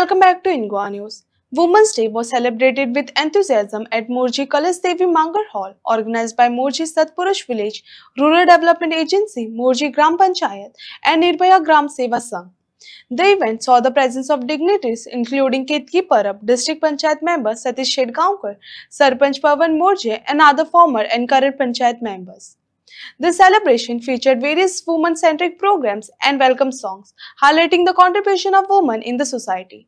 welcome back to Ingwa News. Women's Day was celebrated with enthusiasm at Morji Kalas Devi Mangar Hall, organized by Morji Satpurush Village Rural Development Agency, Morji Gram Panchayat and Nirbhaya Gram Seva Sangh. The event saw the presence of dignitaries including Ketki Parab, District Panchayat member Satish Shedgaonkar, Sarpanch Pawan Morje and other former and current Panchayat members. The celebration featured various women-centric programs and welcome songs, highlighting the contribution of women in the society.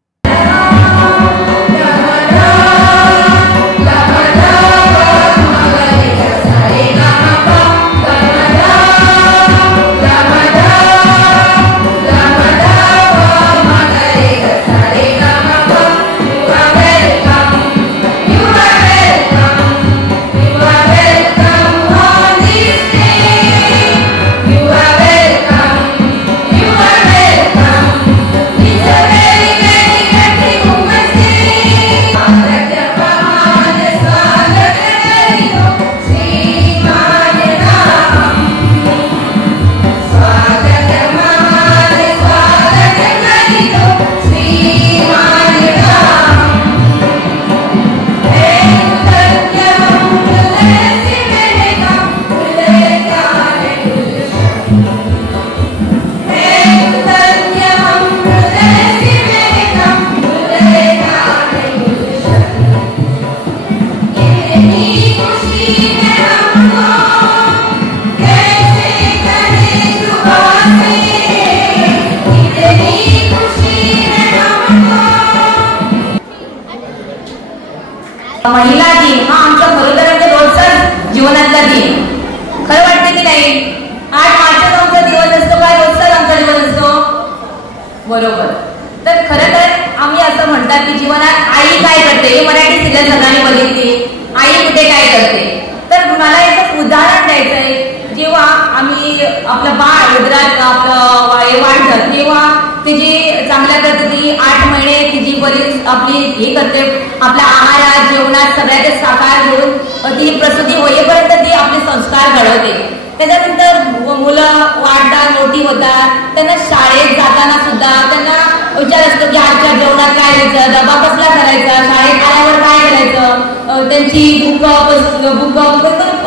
महिला दिन हा आमचा खरोखर रोजचा जीवनातला दिन खरं वाटतं की नाही. 8 मार्चचा आमचा दिवस असतो काय रोजचा आमचा दिवस असतो बरोबर. तर खरं तर आम्ही असं म्हणतात की जीवनात आई काय करते हे मराठी सिरियल सगळ्यांनी बघितली. आई कुठे काय करते तर मला एक उदाहरण द्यायचं आहे. जेव्हा आम्ही आपलं बाळ उदरात आपलं वाढतं तेव्हा तिची चांगल्या पद्धती 8 महिने तिची बरीच आपली हे करते. आपल्या आहारात जेवणात सगळ्याचे साकार घेऊन ती प्रसूती होईपर्यंत ती आपले संस्कार घडवते. त्याच्यानंतर मुलं वाढतात मोठी होतात. त्यांना शाळेत जाताना सुद्धा त्यांना विचार असतो की आजच्या जेवणात काय द्यायचं, डबा कसला करायचा, शाळेत आल्यावर काय करायचं. त्यांची बुक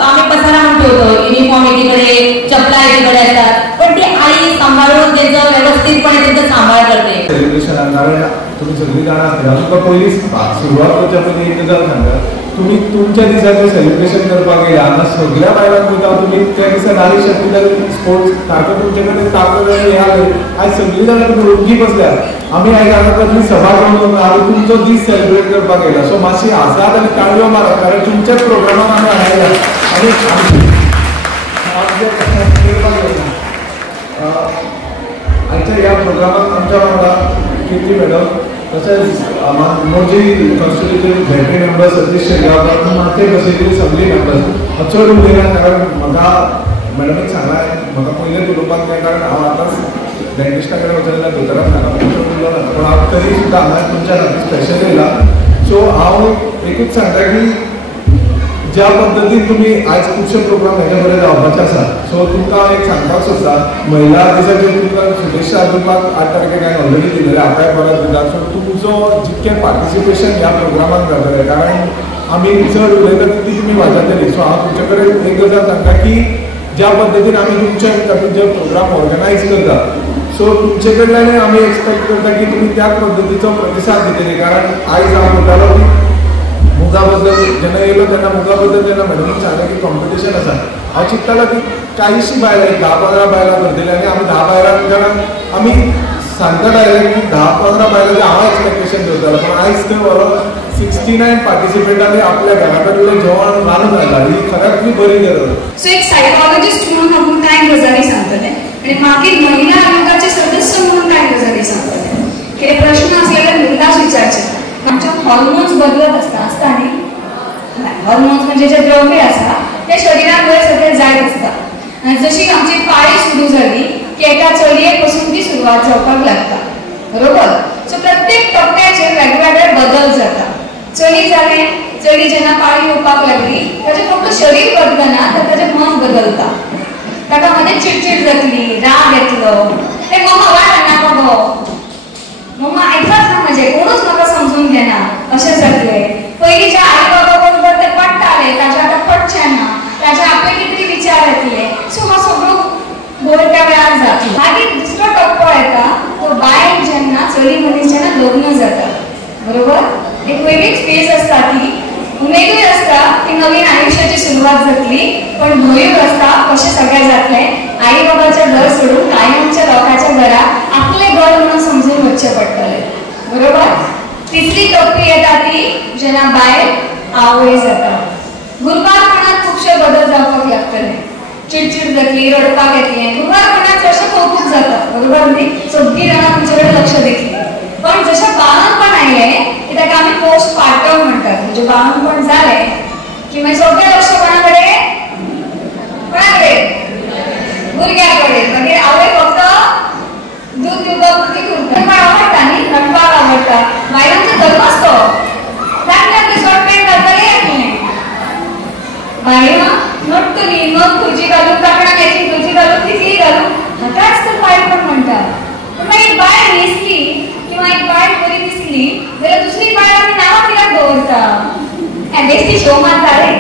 आम्ही पसारा म्हणतो युनिफॉर्म एकीकडे चपला एकीकडे असतात पण ती आई सांभाळून त्यांचं व्यवस्थितपणे त्यांचं सांभाळ करते. सेलिब्रेशन कारण तुम्ही सगळी जाणार तुका पहिली सुरुवात करच्या पयलीं एक गजाल सांगा. तुम्ही तुमच्या दिसाचें सेलिब्रेशन करपाक गेला आनी सगळ्या बायलांक पळयता तुमी त्या दिसा नारी शक्तीला स्पोर्ट्स ताका तुमचे कडेन ताकद आनी आयज सगळीं जाणां तुमी ओळखी बसल्यात. आमी आयज हांगा तुमी सभा घेवन आमी तुमचो दीस सेलिब्रेट करपाक गेला. सो मातशी आसात आनी ताळयो मारात कारण तुमच्याच प्रोग्रामाक आमी आयला आनी आमच्या ह्या प्रोग्रामाक आमच्या वांगडा कीर्ती मॅडम तशेंच मोर्जी कॉन्स्टिट्युशन भेटरी मेंबर सतीश शेटगांवकर माते कशें सगळी मेंबर्स चड उलयना कारण म्हाका मॅडमीक सांगला म्हाका पयलें उलोवपाक जाय कारण हांव आतांच डेंटिस्टा कडेन वचना दोतोराक सांगला चड उलोवना पूण हांव तरी सुद्दां हांगा तुमच्या खातीर स्पेशल येयला. सो हांव एकूच सांगता की ज्या पद्धतीन तुम्ही आज खुबशे प्रोग्राम हेजे बरें जावपाचे आसात. सो तुमकां एक सांगपाक सोदता महिला दिसाचेर तुमकां शुभेच्छा दिवपाक 8 तारखेक हांवें ऑलरेडी दिलेले आतांय परत दिता. सो तुमचो जितकें पार्टिसिपेशन ह्या प्रोग्रामाक जातलें कारण आमी चड उलयता तितली तुमी वाजयतली. सो हांव तुमचे कडेन एक गजाल सांगता की ज्या पद्धतीन आमी तुमच्या खातीर जे प्रोग्राम ऑर्गनायज करता सो तुमचे कडल्यान आमी एक्सपेक्ट करता की तुमी त्या पद्धतीचो प्रतिसाद दितले. कारण आयज हांव म्हणटालो की मुगा बद्दल जेन्ना येयलो तेन्ना मुगा बद्दल जेन्ना मॅडमीन सांगलें की कॉम्पिटिशन आसा हांव चिंततालो की कांयशीं बायलां 10-15 बायलां करतली आनी आमी 10 बायलांक जाणां आमी सांगता आयले की 10-15 बायलांचे हांव एक्सपेक्टेशन करतालो पूण आयज थंय व्हरोन 69 पार्टिसिपेंटांनी आपल्या घराकडलें जेवण रांदून हाडलां. ही खऱ्यांत खूब बरी गरज. सो एक सायकॉलॉजिस्ट म्हणून हांव कांय गजाली सांगतलें आनी मागीर महिला आयोगाचे सदस्य म्हणून कांय गजाली सांगतलें. कितें प्रश्न आसले जाल्यार मुद्दाच विचारचे. आमचे हॉर्मोन्स बदलत आसता न्ही. हॉर्मोन्स म्हणजे जे द्रव्य आसा ते शरिराक बरें सगळें जायत आसता. आनी जशी आमची पाळी सुरू जाली की एका चलयेक पासून ती सुरवात जावपाक लागता बरोबर. सो प्रत्येक टप्प्याचेर वेगवेगळे बदल जाता. चली जालें चली जेन्ना पाळी येवपाक लागली ताचें फक्त शरीर बदलना तर ताचें मन बदलता. ताका मदें चिडचिड जातली राग येतलो ते मम्मा वाट हाडना गो मम्मा आयकत ना म्हजें समजून घेना अशें जातले पयलींच्या आई बाबा बरोबर ते पडटाले ताचे आतां पडचे ना ताचे आपले कितें विचार येतले सो हो सगळो बोलत्या वेळार जातलो मागीर दुसरो टप्पो येता तो बायल जेन्ना चली मनीस जेन्ना लग्न जाता बरोबर एक वेगळीच फेज असता ती उमेदूय असता की नवीन आयुष्याची सुरुवात जातली पण भंयूय असता कशें सगळें जातलें आई बाबाचें घर सोडून कायमच्या लोकांच्या घरात आपलें घर म्हणून समजून वचचें पडटलें बरोबर तिसरी टप्पी येता ती जेन्ना बायल आवय जाता गुरबारपणांत खुबशे बदल जावपाक लागतले चिडचिड जातली रडपाक येतलें गुरबारपणांत चडशें कौतूक जाता बरोबर न्ही सगळीं जाणां तुमचे कडेन लक्ष दितलीं पण जशें बाळंतपण आयलें की ताका आमी पोस्ट पार्टम म्हणटात म्हणजे बाळंतपण जालें की मागीर सगळें लक्ष कोणा कडेन भुरग्या कडेन मागीर आवय फक्त दूध दिवपाक पुरती उरता आवडटा न्ही रडपाक आवडटा बायलांचो धर्मच तो तांकां रिसॉर्ट पेंट घालतली आमी बायलां नडटली मग खुर्ची घालून कांकणां मॅचींग खुर्ची घालून तितली घालून हाताच तर बायलपण म्हणटा पूण मागीर एक बायल न्हेसली किंवा एक बायल बरी दिसली जाल्यार दुसरी बायल आमी नांवां कित्याक दवरता बेश्टी शो मारता रे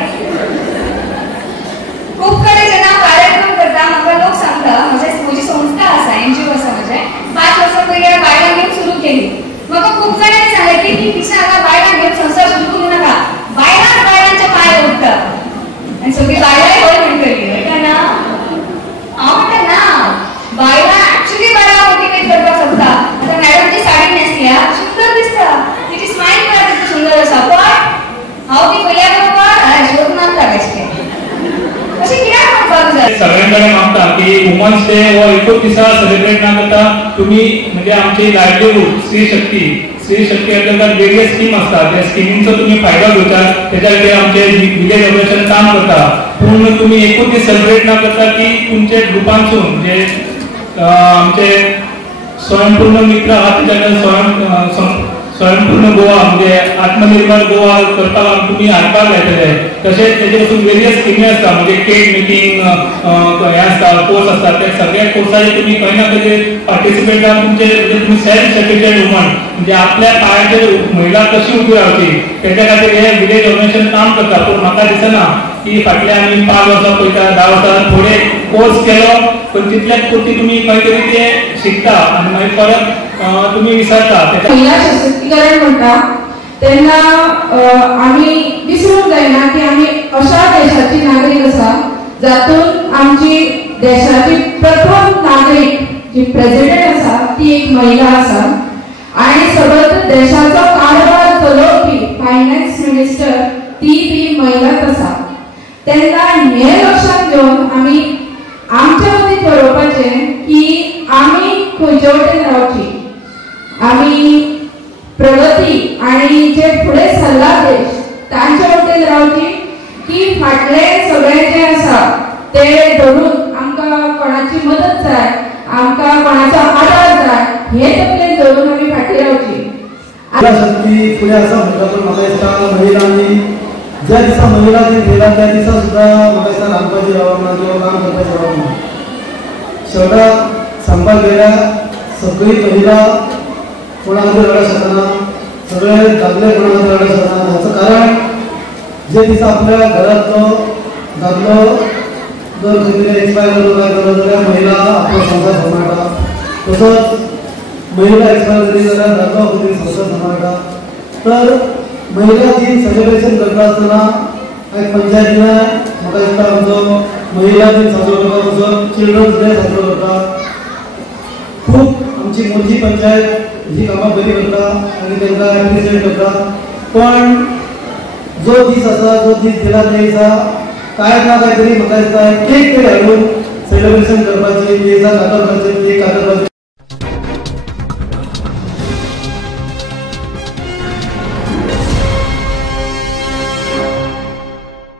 खूब कडेन जेन्ना हांव कार्यक्रम करता म्हाका लोक सांगता म्हजी संस्था आसा NGO आसा म्हजें 5 वर्सां पयलीं बायलांक घेवन सुरू केली म्हाका खूब जाणांनी सांगलें की ही दिसा आतां बायलांक घेवन संस्था सुरू करूं नाका बायलांच बायलांचे पांय ओडटा आनी सगळीं बायलांय हय म्हणटली कळटा ना हांव म्हणटा ना बायलां एक्चुअली बायलांक मोटिवेट करपाक शकता आतां मॅडमची साडी न्हेसल्या सुंदर दिसता तिची स्मायल पळय कितली सुंदर आसा पण हांव ती पयल्या बरोबर शोध मारता बेश्टें अशें कित्याक म्हणपाक जाय सगळ्यांकडे मागता की वुमन्स डे हो एकूच दिसा सेलिब्रेट ना करता तुम्ही म्हणजे आमची लायव्हलीहूड स्त्री शक्ती अंतर्गत वेगळे स्कीम असतात त्या स्किमींचो तुम्ही फायदा घेता त्याच्या खातीर आमचे विलेज ऑर्गनायझेशन काम करता पूण तुम्ही एकूच दीस सेलिब्रेट ना करता की तुमचे ग्रुपांसून जे आमचे स्वयंपूर्ण मित्र आहात त्याच्यानंतर स्वयंपूर्ण गोवा म्हणजे आत्मनिर्भर गोवा करपाक तुम्ही हाडपाक लायतले तशेंच तेजे पासून वेरियस स्किमी आसता म्हणजे केक मेकिंग हे आसता कोर्स आसता ते सगळ्या कोर्साचे तुम्ही खंय ना खंय पार्टिसिपेट जावन तुमचे तुम्ही सेल्फ सफिशियंट वुमन म्हणजे आपल्या पांयाचेर महिला कशी उबी रावची तेच्या खातीर हे विलेज ऑर्गनायझेशन काम करता पूण म्हाका दिसना की फाटले आमी 5 वर्सां पळयता 10 वर्सां थोडे कोर्स केलो पण तितल्याच पुरती तुम्ही खंय तरी ते शिकता आनी मागीर परत तुम्ही विसरता महिला सशक्तीकरण म्हणटा तेन्ना आमी विसरूंक जायना की आमी अशा देशाची नागरीक आसा जातून आमची देशाची प्रथम नागरीक जी प्रेसिडेंट आसा ती एक महिला आसा आणि सगळ्या देशाचो कारभार चलोवपी फायनान्स मिनिस्टर ती महिलाच आसा तेन्ना हे लक्षात घेवन आमी आमच्या मतीन बरोवपाचें की आमी खंयचे वटेन रावची आमी प्रगती आणि जे फुडें सरला देश तांचे वटेन रावची की फाटले सगळे जे आसा ते धरून आमकां कोणाची मदत जाय आमकां कोणाचो आदार जाय हे तकलेन धरून आमी फाटीं रावची शक्ती फुडें आसा म्हणटकूच म्हाका दिसता महिलांनी ज्या दिसा महिला दिन केला त्या दिसा सुद्धा म्हाका दिसता रांदपाची रावप ना किंवा काम करपाची रावप ना शेवटाक सांगपाक गेल्यार सगळी महिला कोणा खातीर रडूंक शकना सगळे दादले कोणा खातीर रडूंक शकना हाचें कारण जे दिसा आपल्या घरांतलो दादलो जर खंय तरी एक्सपायर जालो काय जालो जाल्यार महिला आपलो संसार सांबाळटा तसोच महिला एक्सपायर जाली जाल्यार दादलो खंय तरी संसार सांबाळटा तर महिला दिन सेलिब्रेशन करता आसतना एक पंचायतीन म्हाका दिसता आमचो महिला दिन साजरो करता तसो चिल्ड्रन्स डे साजरो करता खूब आमची मोठी पंचायत ही कामां बरी करता आनी तांकां एप्रिशिएट करता पण जो दीस आसा जो दीस दिला त्या दिसा काय ना काय तरी म्हाका दिसता केक तरी हाडून सेलिब्रेशन करपाची दिसा दाखोवपाची केक कातरपाची